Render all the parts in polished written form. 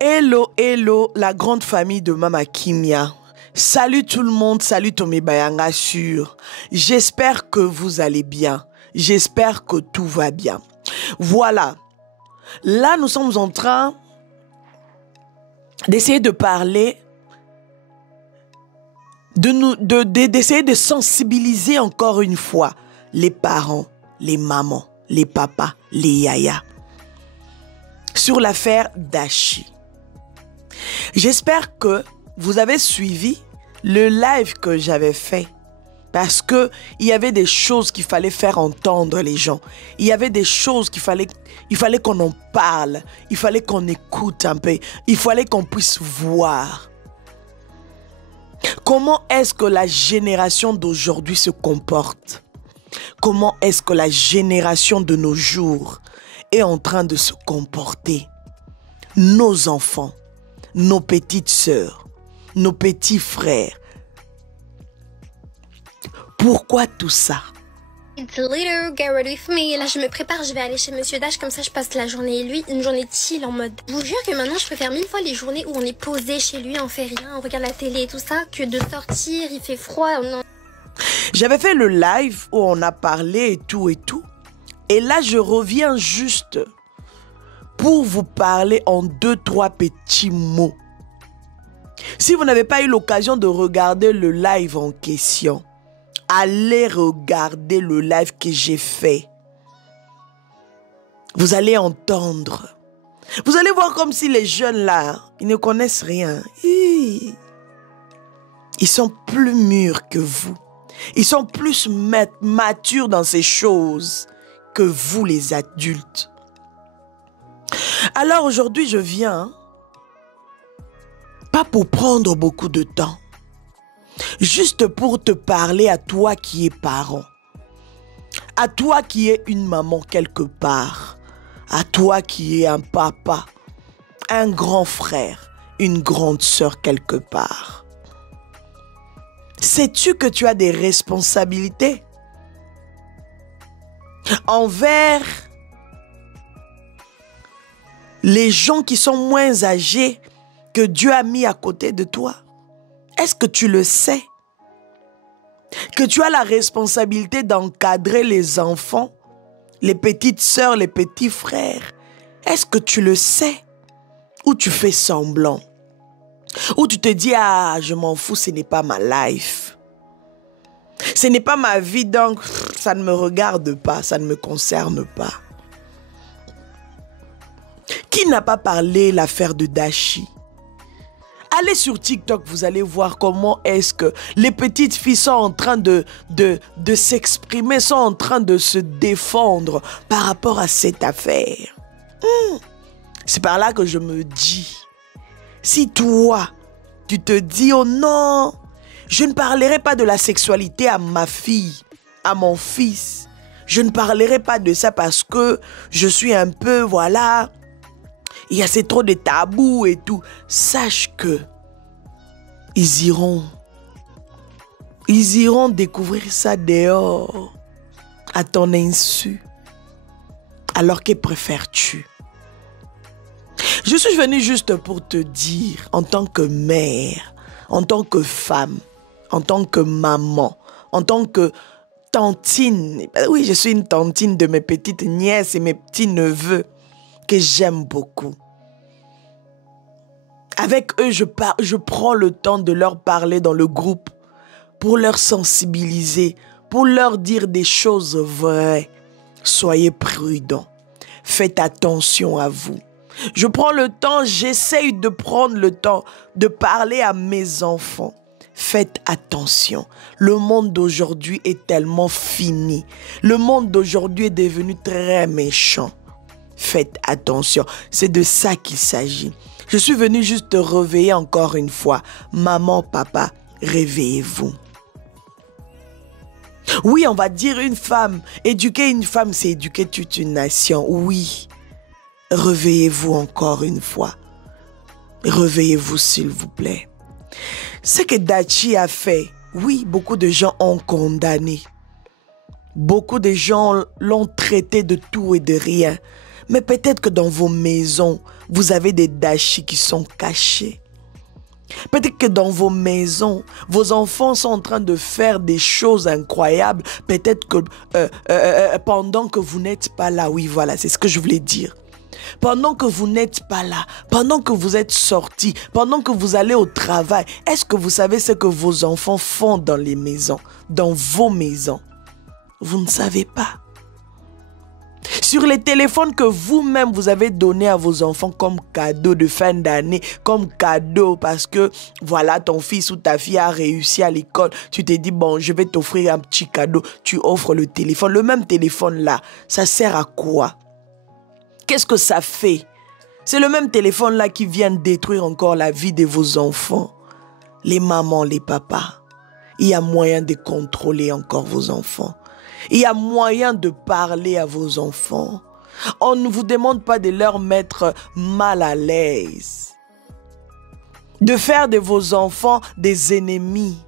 Hello, hello, la grande famille de Mama Kimia. Salut tout le monde, salut Tomé Bayanga sur. J'espère que vous allez bien. J'espère que tout va bien. Voilà. Là, nous sommes en train d'essayer de parler, d'essayer de sensibiliser encore une fois les parents, les mamans, les papas, les yayas sur l'affaire Dachi. J'espère que vous avez suivi le live que j'avais fait parce que il y avait des choses qu'il fallait faire entendre les gens. Il y avait des choses il fallait qu'on en parle. Il fallait qu'on écoute un peu. Il fallait qu'on puisse voir. Comment est-ce que la génération d'aujourd'hui se comporte? Comment est-ce que la génération de nos jours est en train de se comporter? Nos enfants, nos petites sœurs, nos petits frères. Pourquoi tout ça? It's later, get ready with me. Là, je me prépare, je vais aller chez Monsieur Dash, comme ça je passe la journée. Et lui, une journée chill en mode. Je vous jure que maintenant, je préfère 1000 fois les journées où on est posé chez lui, on fait rien, on regarde la télé et tout ça, que de sortir, il fait froid. Non. J'avais fait le live où on a parlé et tout. Et là, je reviens juste pour vous parler en 2-3 petits mots. Si vous n'avez pas eu l'occasion de regarder le live en question, allez regarder le live que j'ai fait. Vous allez entendre. Vous allez voir comme si les jeunes là, ils ne connaissent rien. Ils sont plus mûrs que vous. Ils sont plus matures dans ces choses que vous les adultes. Alors aujourd'hui, je viens, pas pour prendre beaucoup de temps, juste pour te parler à toi qui es parent, à toi qui es une maman quelque part, à toi qui es un papa, un grand frère, une grande sœur quelque part. Sais-tu que tu as des responsabilités envers les gens qui sont moins âgés que Dieu a mis à côté de toi? Est-ce que tu le sais? Que tu as la responsabilité d'encadrer les enfants, les petites sœurs, les petits frères. Est-ce que tu le sais? Ou tu fais semblant? Ou tu te dis, ah, je m'en fous, ce n'est pas ma life. Ce n'est pas ma vie, donc ça ne me regarde pas, ça ne me concerne pas. Qui n'a pas parlé l'affaire de Dachi? Allez sur TikTok, vous allez voir comment est-ce que les petites filles sont en train de s'exprimer, sont en train de se défendre par rapport à cette affaire. C'est par là que je me dis, si toi, tu te dis, oh non, je ne parlerai pas de la sexualité à ma fille, à mon fils. Je ne parlerai pas de ça parce que je suis un peu, voilà, il y a assez trop de tabous et tout. Sache que ils iront découvrir ça dehors à ton insu. Alors que préfères-tu? Je suis venue juste pour te dire, en tant que mère, en tant que femme, en tant que maman, en tant que tantine. Oui, je suis une tantine de mes petites nièces et mes petits neveux que j'aime beaucoup. Avec eux, je prends le temps de leur parler dans le groupe pour leur sensibiliser, pour leur dire des choses vraies. Soyez prudents. Faites attention à vous. Je prends le temps, j'essaye de prendre le temps de parler à mes enfants. Faites attention. Le monde d'aujourd'hui est tellement fini. Le monde d'aujourd'hui est devenu très méchant. Faites attention. C'est de ça qu'il s'agit. Je suis venue juste te réveiller encore une fois. Maman, papa, réveillez-vous. Oui, on va dire une femme. Éduquer une femme, c'est éduquer toute une nation. Oui. Réveillez-vous encore une fois. Réveillez-vous, s'il vous plaît. Ce que Dachi a fait, oui, beaucoup de gens ont condamné. Beaucoup de gens l'ont traité de tout et de rien. Mais peut-être que dans vos maisons, vous avez des dashis qui sont cachés. Peut-être que dans vos maisons, vos enfants sont en train de faire des choses incroyables. Peut-être que pendant que vous n'êtes pas là, oui voilà, c'est ce que je voulais dire. Pendant que vous n'êtes pas là, pendant que vous êtes sortis, pendant que vous allez au travail, est-ce que vous savez ce que vos enfants font dans les maisons, dans vos maisons? Vous ne savez pas. Sur les téléphones que vous-même vous avez donnés à vos enfants comme cadeau de fin d'année, comme cadeau parce que voilà, ton fils ou ta fille a réussi à l'école, tu t'es dit bon, je vais t'offrir un petit cadeau, tu offres le téléphone. Le même téléphone là, ça sert à quoi? Qu'est-ce que ça fait? C'est le même téléphone là qui vient détruire encore la vie de vos enfants. Les mamans, les papas, il y a moyen de contrôler encore vos enfants. Il y a moyen de parler à vos enfants. On ne vous demande pas de leur mettre mal à l'aise. De faire de vos enfants des ennemis.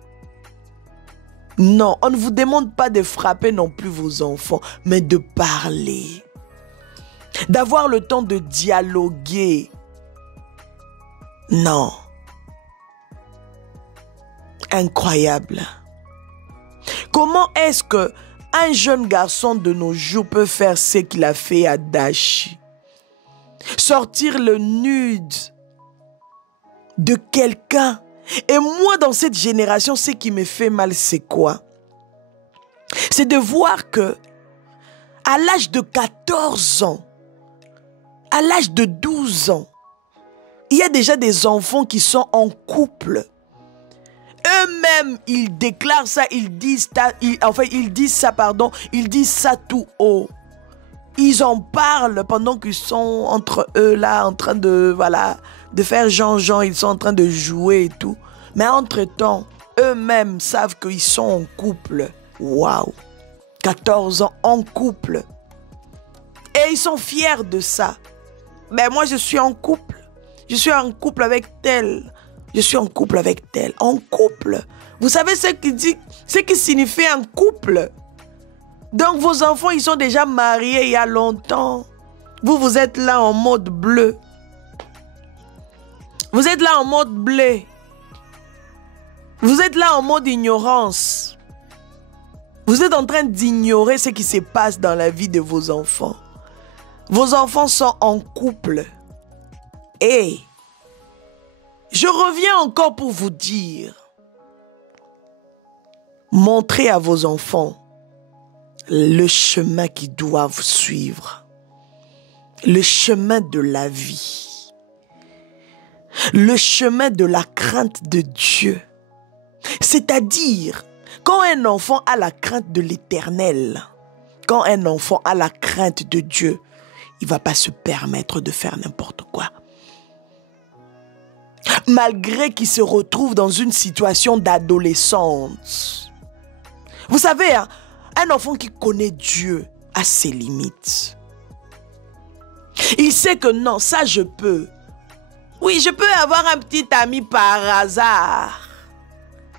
Non, on ne vous demande pas de frapper non plus vos enfants, mais de parler. D'avoir le temps de dialoguer. Non. Incroyable. Comment est-ce que un jeune garçon de nos jours peut faire ce qu'il a fait à Dashi? Sortir le nude de quelqu'un. Et moi, dans cette génération, ce qui me fait mal, c'est quoi? C'est de voir que, à l'âge de 14 ans, à l'âge de 12 ans, il y a déjà des enfants qui sont en couple. Eux-mêmes, ils déclarent ça, ils disent ça tout haut. Ils en parlent pendant qu'ils sont entre eux là, en train de, voilà, de faire genre, ils sont en train de jouer et tout. Mais entre-temps, eux-mêmes savent qu'ils sont en couple. Waouh! 14 ans en couple. Et ils sont fiers de ça. Mais moi, je suis en couple. Je suis en couple avec tel. Je suis en couple avec tel. En couple. Vous savez ce qui signifie un couple? Donc vos enfants, ils sont déjà mariés il y a longtemps. Vous êtes là en mode bleu. Vous êtes là en mode bleu. Vous êtes là en mode ignorance. Vous êtes en train d'ignorer ce qui se passe dans la vie de vos enfants. Vos enfants sont en couple. Et je reviens encore pour vous dire, montrez à vos enfants le chemin qu'ils doivent suivre, le chemin de la vie, le chemin de la crainte de Dieu. C'est-à-dire, quand un enfant a la crainte de l'Éternel, quand un enfant a la crainte de Dieu, il ne va pas se permettre de faire n'importe quoi. Malgré qu'il se retrouve dans une situation d'adolescence. Vous savez, hein, un enfant qui connaît Dieu a ses limites. Il sait que non, ça je peux. Oui, je peux avoir un petit ami par hasard.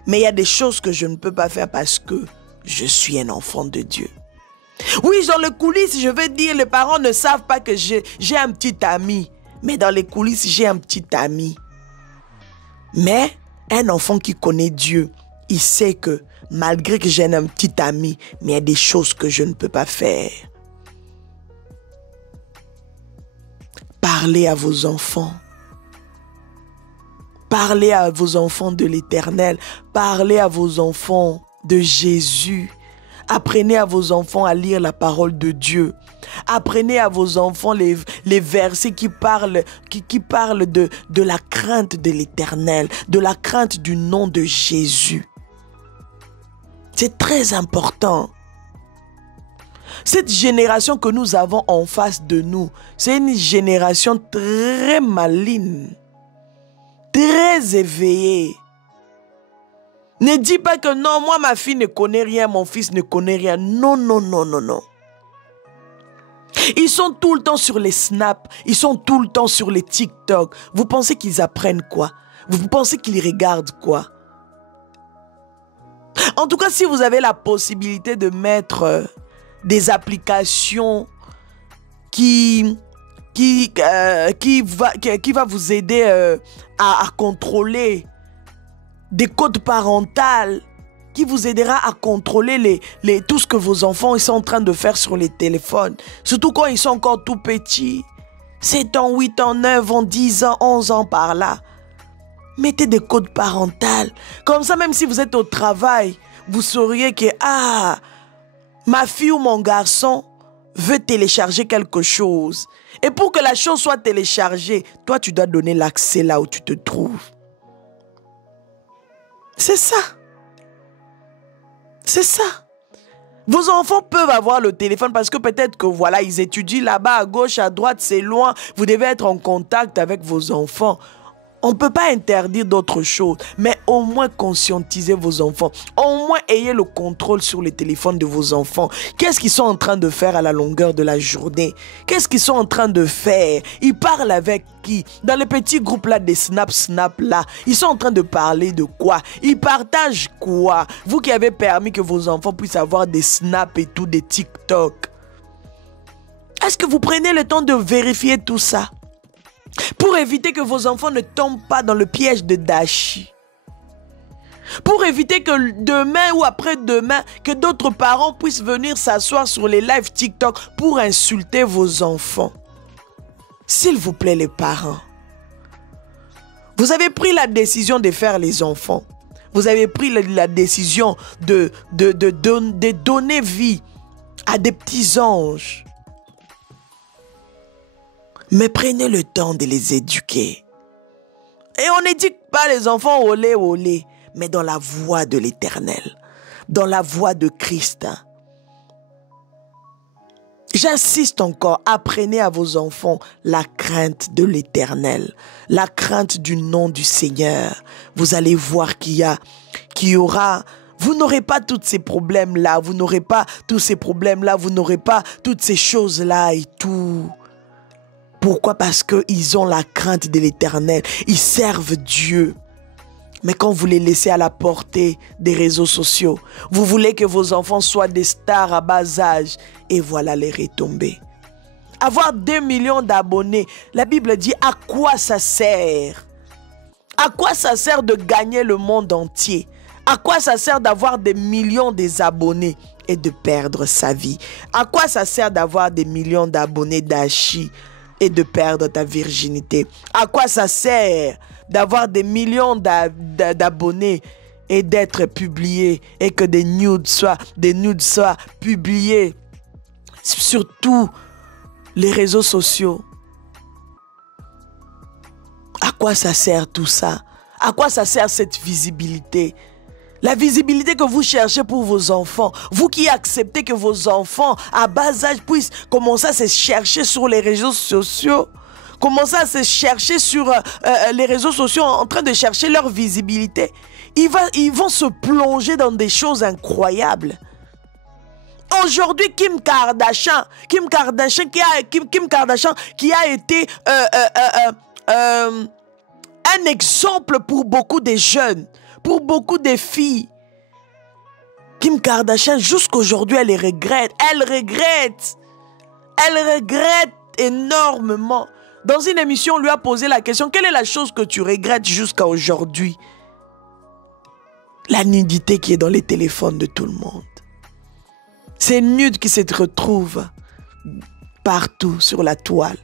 Mais il y a des choses que je ne peux pas faire parce que je suis un enfant de Dieu. Oui, dans les coulisses, je vais dire, les parents ne savent pas que j'ai un petit ami. Mais dans les coulisses, j'ai un petit ami. Mais un enfant qui connaît Dieu, il sait que malgré que j'ai un petit ami, mais il y a des choses que je ne peux pas faire. Parlez à vos enfants. Parlez à vos enfants de l'Éternel. Parlez à vos enfants de Jésus. Apprenez à vos enfants à lire la parole de Dieu. Apprenez à vos enfants les versets qui parlent de la crainte de l'Éternel, de la crainte du nom de Jésus. C'est très important. Cette génération que nous avons en face de nous, c'est une génération très maligne, très éveillée. Ne dis pas que non, moi ma fille ne connaît rien, mon fils ne connaît rien. Non, non, non, non, non. Ils sont tout le temps sur les snaps, ils sont tout le temps sur les TikTok. Vous pensez qu'ils apprennent quoi? Vous pensez qu'ils regardent quoi? En tout cas, si vous avez la possibilité de mettre des applications qui qui va vous aider à contrôler des codes parentaux, qui vous aidera à contrôler tout ce que vos enfants ils sont en train de faire sur les téléphones. Surtout quand ils sont encore tout petits. 7 ans, 8 ans, 9 ans, 10 ans, 11 ans par là. Mettez des codes parentaux. Comme ça, même si vous êtes au travail, vous sauriez que, ma fille ou mon garçon veut télécharger quelque chose. Et pour que la chose soit téléchargée, toi, tu dois donner l'accès là où tu te trouves. C'est ça. C'est ça. Vos enfants peuvent avoir le téléphone parce que peut-être que voilà, ils étudient là-bas, à gauche, à droite, c'est loin. Vous devez être en contact avec vos enfants. On ne peut pas interdire d'autres choses, mais au moins conscientisez vos enfants. Au moins ayez le contrôle sur les téléphones de vos enfants. Qu'est-ce qu'ils sont en train de faire à la longueur de la journée? Qu'est-ce qu'ils sont en train de faire? Ils parlent avec qui? Dans les petits groupes là, des snap là, ils sont en train de parler de quoi? Ils partagent quoi? Vous qui avez permis que vos enfants puissent avoir des snaps et tout, des TikTok. Est-ce que vous prenez le temps de vérifier tout ça? Pour éviter que vos enfants ne tombent pas dans le piège de Dashi. Pour éviter que demain ou après-demain, que d'autres parents puissent venir s'asseoir sur les lives TikTok pour insulter vos enfants. S'il vous plaît les parents, vous avez pris la décision de faire les enfants. Vous avez pris la décision de donner vie à des petits anges. Mais prenez le temps de les éduquer. Et on n'éduque pas les enfants au lait, mais dans la voie de l'Éternel, dans la voie de Christ. J'insiste encore, apprenez à vos enfants la crainte de l'Éternel, la crainte du nom du Seigneur. Vous allez voir qu'il y aura... Vous n'aurez pas tous ces problèmes-là, vous n'aurez pas tous ces problèmes-là, vous n'aurez pas toutes ces choses-là et tout. Pourquoi? Parce qu'ils ont la crainte de l'Éternel. Ils servent Dieu. Mais quand vous les laissez à la portée des réseaux sociaux, vous voulez que vos enfants soient des stars à bas âge. Et voilà les retombées. Avoir 2 millions d'abonnés, la Bible dit à quoi ça sert? À quoi ça sert de gagner le monde entier? À quoi ça sert d'avoir des millions d'abonnés et de perdre sa vie? À quoi ça sert d'avoir des millions d'abonnés d'Achi et de perdre ta virginité? À quoi ça sert d'avoir des millions d'abonnés et d'être publié et que des nudes soient publiés sur tous les réseaux sociaux? À quoi ça sert tout ça? À quoi ça sert cette visibilité? La visibilité que vous cherchez pour vos enfants. Vous qui acceptez que vos enfants à bas âge puissent commencer à se chercher sur les réseaux sociaux. Commencer à se chercher sur les réseaux sociaux en train de chercher leur visibilité. Ils vont se plonger dans des choses incroyables. Aujourd'hui, Kim Kardashian qui a été un exemple pour beaucoup de jeunes, pour beaucoup de filles. Kim Kardashian, jusqu'aujourd'hui, elle regrette. Elle regrette énormément. Dans une émission, on lui a posé la question, quelle est la chose que tu regrettes jusqu'à aujourd'hui? La nudité qui est dans les téléphones de tout le monde. Ces nudes qui se retrouvent partout sur la toile.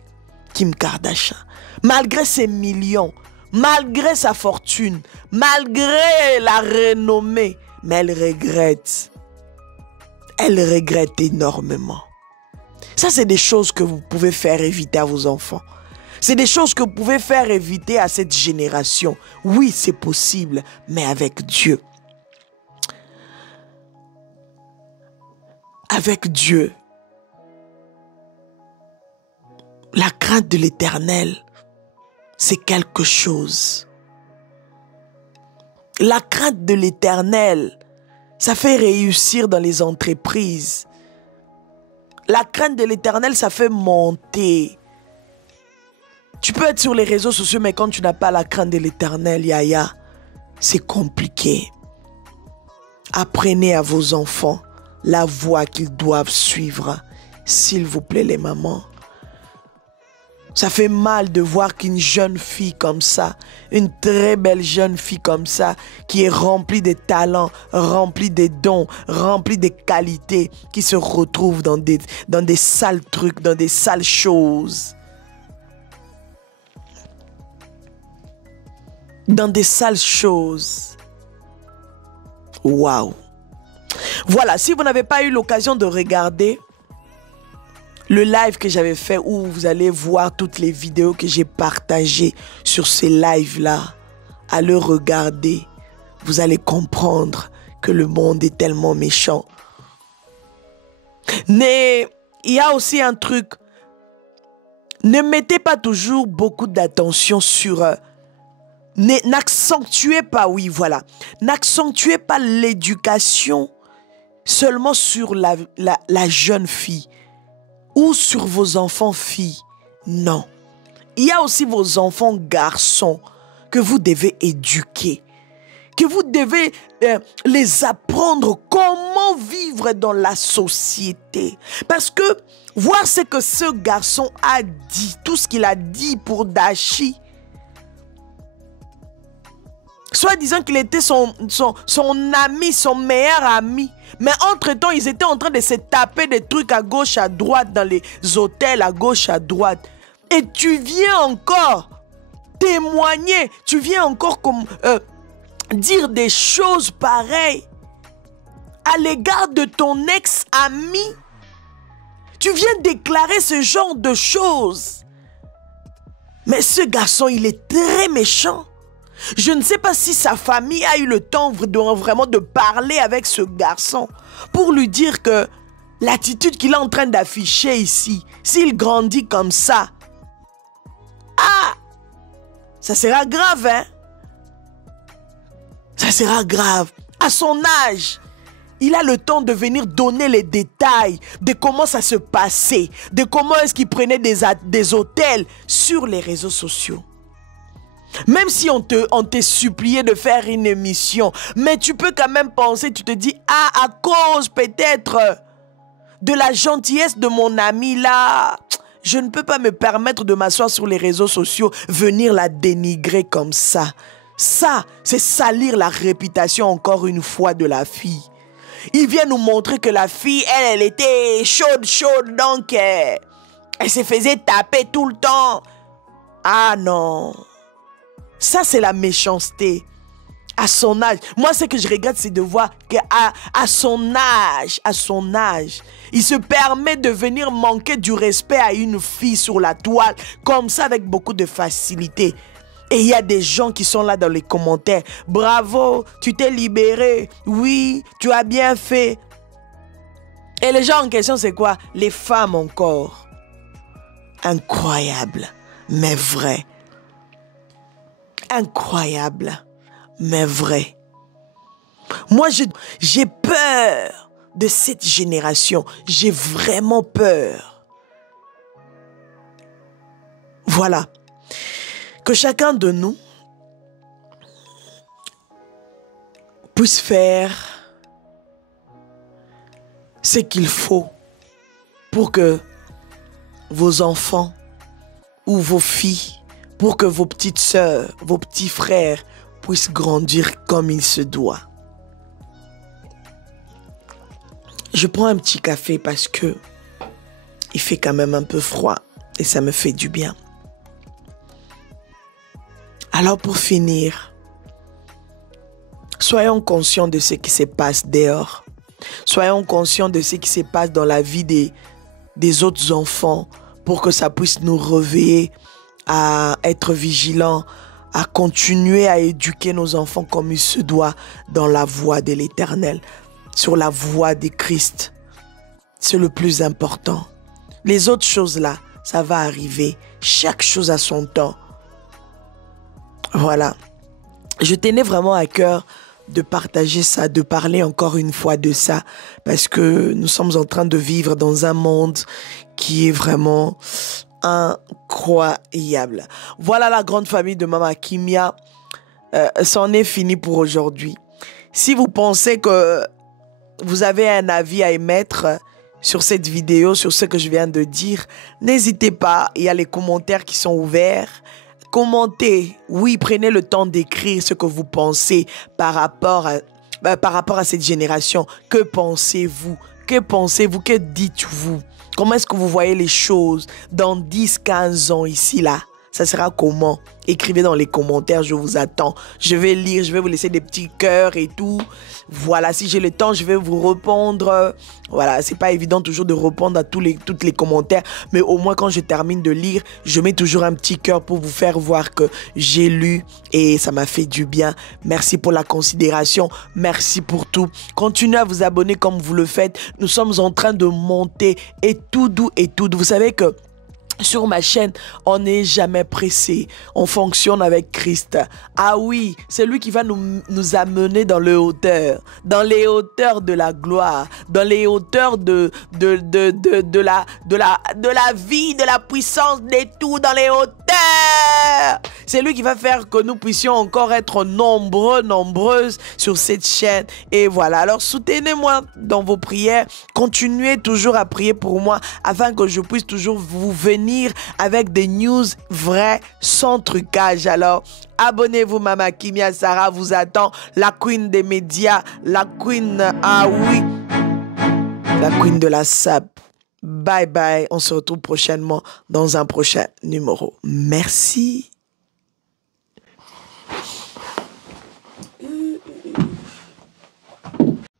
Kim Kardashian. Malgré ses millions, malgré sa fortune, malgré la renommée, mais elle regrette. Elle regrette énormément. Ça, c'est des choses que vous pouvez faire éviter à vos enfants. C'est des choses que vous pouvez faire éviter à cette génération. Oui, c'est possible, mais avec Dieu. Avec Dieu. La crainte de l'Éternel, c'est quelque chose. La crainte de l'Éternel, ça fait réussir dans les entreprises. La crainte de l'Éternel, ça fait monter. Tu peux être sur les réseaux sociaux, mais quand tu n'as pas la crainte de l'Éternel, Yaya, c'est compliqué. Apprenez à vos enfants la voie qu'ils doivent suivre. S'il vous plaît, les mamans. Ça fait mal de voir qu'une jeune fille comme ça, une très belle jeune fille comme ça, qui est remplie de talents, remplie de dons, remplie de qualités, qui se retrouve dans des sales trucs, dans des sales choses. Dans des sales choses. Waouh. Voilà, si vous n'avez pas eu l'occasion de regarder le live que j'avais fait où vous allez voir toutes les vidéos que j'ai partagées sur ces lives-là, allez regarder. Vous allez comprendre que le monde est tellement méchant. Mais il y a aussi un truc. Ne mettez pas toujours beaucoup d'attention sur... N'accentuez pas, oui, voilà. N'accentuez pas l'éducation seulement sur la jeune fille. Ou sur vos enfants filles. Non. Il y a aussi vos enfants garçons que vous devez éduquer. Que vous devez les apprendre comment vivre dans la société. Parce que voir ce que ce garçon a dit, tout ce qu'il a dit pour Dashi, soit disant qu'il était son ami, son meilleur ami. Mais entre-temps, ils étaient en train de se taper des trucs à gauche, à droite, dans les hôtels, à gauche, à droite. Et tu viens encore témoigner, tu viens encore dire des choses pareilles à l'égard de ton ex-ami. Tu viens déclarer ce genre de choses. Mais ce garçon, il est très méchant. Je ne sais pas si sa famille a eu le temps vraiment de parler avec ce garçon pour lui dire que l'attitude qu'il est en train d'afficher ici, s'il grandit comme ça, ça sera grave, hein? Ça sera grave. À son âge, il a le temps de venir donner les détails de comment ça se passait, de comment est-ce qu'il prenait des hôtels sur les réseaux sociaux. Même si on t'est supplié de faire une émission, mais tu peux quand même penser, tu te dis, à cause peut-être de la gentillesse de mon ami là, je ne peux pas me permettre de m'asseoir sur les réseaux sociaux, venir la dénigrer comme ça. Ça, c'est salir la réputation encore une fois de la fille. Il vient nous montrer que la fille, elle était chaude, donc elle se faisait taper tout le temps. Ah non. Ça, c'est la méchanceté. À son âge. Moi, ce que je regrette, c'est de voir qu'à son âge, il se permet de venir manquer du respect à une fille sur la toile, comme ça, avec beaucoup de facilité. Et il y a des gens qui sont là dans les commentaires. Bravo, tu t'es libéré. Oui, tu as bien fait. Et les gens en question, c'est quoi? Les femmes encore. Incroyable, mais vrai. Incroyable, mais vrai. Moi, j'ai peur de cette génération. J'ai vraiment peur. Voilà. Que chacun de nous puisse faire ce qu'il faut pour que vos enfants ou vos filles, pour que vos petites sœurs, vos petits frères puissent grandir comme il se doit. Je prends un petit café parce que il fait quand même un peu froid et ça me fait du bien. Alors pour finir, soyons conscients de ce qui se passe dehors. Soyons conscients de ce qui se passe dans la vie des autres enfants pour que ça puisse nous réveiller à être vigilants, à continuer à éduquer nos enfants comme il se doit dans la voie de l'Éternel, sur la voie de Christ. C'est le plus important. Les autres choses là, ça va arriver. Chaque chose a son temps. Voilà. Je tenais vraiment à cœur de partager ça, de parler encore une fois de ça, parce que nous sommes en train de vivre dans un monde qui est vraiment incroyable. Voilà la grande famille de Mama Kimia. C'en est fini pour aujourd'hui. Si vous pensez que vous avez un avis à émettre sur cette vidéo, sur ce que je viens de dire, n'hésitez pas, il y a les commentaires qui sont ouverts. Commentez, oui, prenez le temps d'écrire ce que vous pensez par rapport à cette génération. Que pensez-vous? Que pensez-vous? Que dites-vous? Comment est-ce que vous voyez les choses dans 10, 15 ans ici, là? Ça sera comment? Écrivez dans les commentaires, je vous attends. Je vais lire, je vais vous laisser des petits cœurs et tout. Voilà, si j'ai le temps, je vais vous répondre. Voilà, c'est pas évident toujours de répondre à tous les commentaires. Mais au moins, quand je termine de lire, je mets toujours un petit cœur pour vous faire voir que j'ai lu et ça m'a fait du bien. Merci pour la considération. Merci pour tout. Continuez à vous abonner comme vous le faites. Nous sommes en train de monter et tout doux et tout doux. Vous savez que sur ma chaîne, on n'est jamais pressé. On fonctionne avec Christ. Ah oui, c'est lui qui va nous amener dans les hauteurs de la gloire, dans les hauteurs de la vie, de la puissance, de tout, dans les hauteurs. C'est lui qui va faire que nous puissions encore être nombreuses sur cette chaîne. Et voilà, alors soutenez-moi dans vos prières. Continuez toujours à prier pour moi afin que je puisse toujours vous venir avec des news vraies, sans trucage. Alors, abonnez-vous, Mama Kimia Sarah vous attend. La queen des médias, la queen, ah oui, la queen de la SAP. Bye bye, on se retrouve prochainement dans un prochain numéro. Merci.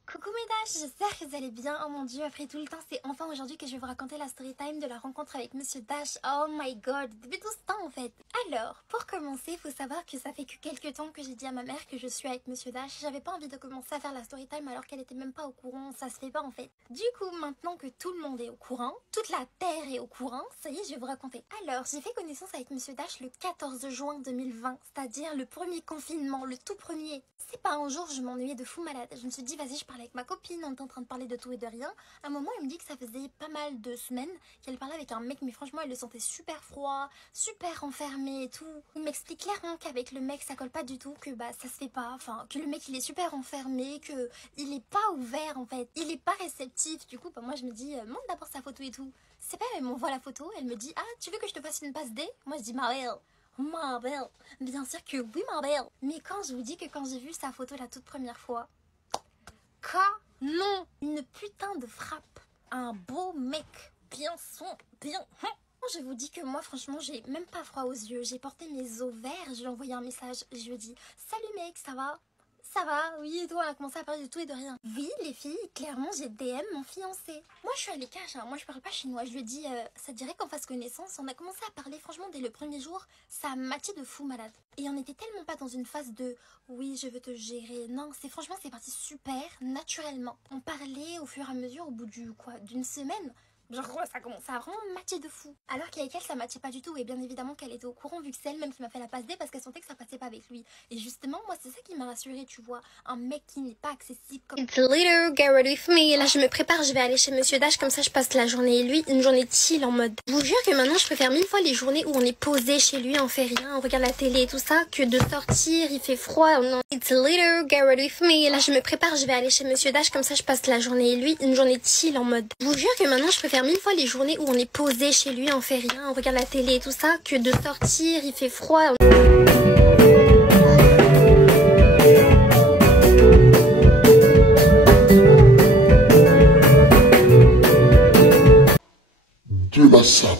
Coucou mes dash, j'espère que vous allez bien. Oh mon dieu, après tout le temps, c'est enfin aujourd'hui que je vais vous raconter la story time de la rencontre avec Monsieur Dash. Oh my god, depuis tout ce temps en fait. Alors, pour commencer, il faut savoir que ça fait que quelques temps que j'ai dit à ma mère que je suis avec Monsieur Dash. J'avais pas envie de commencer à faire la story time alors qu'elle était même pas au courant, ça se fait pas en fait. Du coup, maintenant que tout le monde est au courant, toute la terre est au courant, ça y est, je vais vous raconter. Alors, j'ai fait connaissance avec Monsieur Dash le 14 juin 2020, c'est-à-dire le premier confinement, le tout premier. C'est pas un jour, je m'ennuyais de fou malade. Je me suis dit, vas-y, je parlais avec ma copine, on était en train de parler de tout et de rien. À un moment, elle me dit que ça faisait pas mal de semaines qu'elle parlait avec un mec, mais franchement, elle le sentait super froid, super enfermé et tout. Il m'explique clairement qu'avec le mec, ça colle pas du tout, que bah ça se fait pas, enfin, que le mec il est super enfermé, que il est pas ouvert en fait, il est pas réceptif. Du coup, bah moi je me dis, montre d'abord sa photo et tout. C'est pas, elle m'envoie la photo, elle me dit, ah, tu veux que je te fasse une passe D? Moi je dis, ma belle, bien sûr que oui, ma belle. Mais quand je vous dis que quand j'ai vu sa photo la toute première fois, non, une putain de frappe, un beau mec, bien bien. Je vous dis que moi franchement j'ai même pas froid aux yeux, j'ai porté mes os verts, je lui ai envoyé un message, je lui ai dit salut mec, ça va? Ça va, oui, et toi, on a commencé à parler de tout et de rien. Oui, les filles, clairement, j'ai DM mon fiancé. Moi, je suis allée cash, hein. Moi, je parle pas chinois. Je lui ai dit, ça te dirait qu'on fasse connaissance. On a commencé à parler, franchement, dès le premier jour, ça a matché de fou malade. Et on était tellement pas dans une phase de, oui, je veux te gérer. Non, franchement, c'est parti super naturellement. On parlait au fur et à mesure, au bout d'une semaine. Genre ça commence à vraiment matcher de fou. Alors qu'avec elle ça matchait pas du tout et bien évidemment qu'elle était au courant vu que c'est elle-même qui m'a fait la passe D parce qu'elle sentait que ça passait pas avec lui. Et justement moi c'est ça qui m'a rassurée, tu vois, un mec qui n'est pas accessible comme... It's a little get ready for me. Là je me prépare, je vais aller chez Monsieur Dash comme ça je passe la journée et lui, une journée chill en mode. Je vous jure que maintenant je préfère 1000 fois les journées où on est posé chez lui, on fait rien, on regarde la télé et tout ça que de sortir, il fait froid. Non. It's a little get ready for me. Là je me prépare, je vais aller chez Monsieur Dash comme ça je passe la journée et lui, une journée chill en mode. Je vous jure que maintenant je préfère 1000 fois les journées où on est posé chez lui, on fait rien, on regarde la télé et tout ça, que de sortir, il fait froid. De la SAP.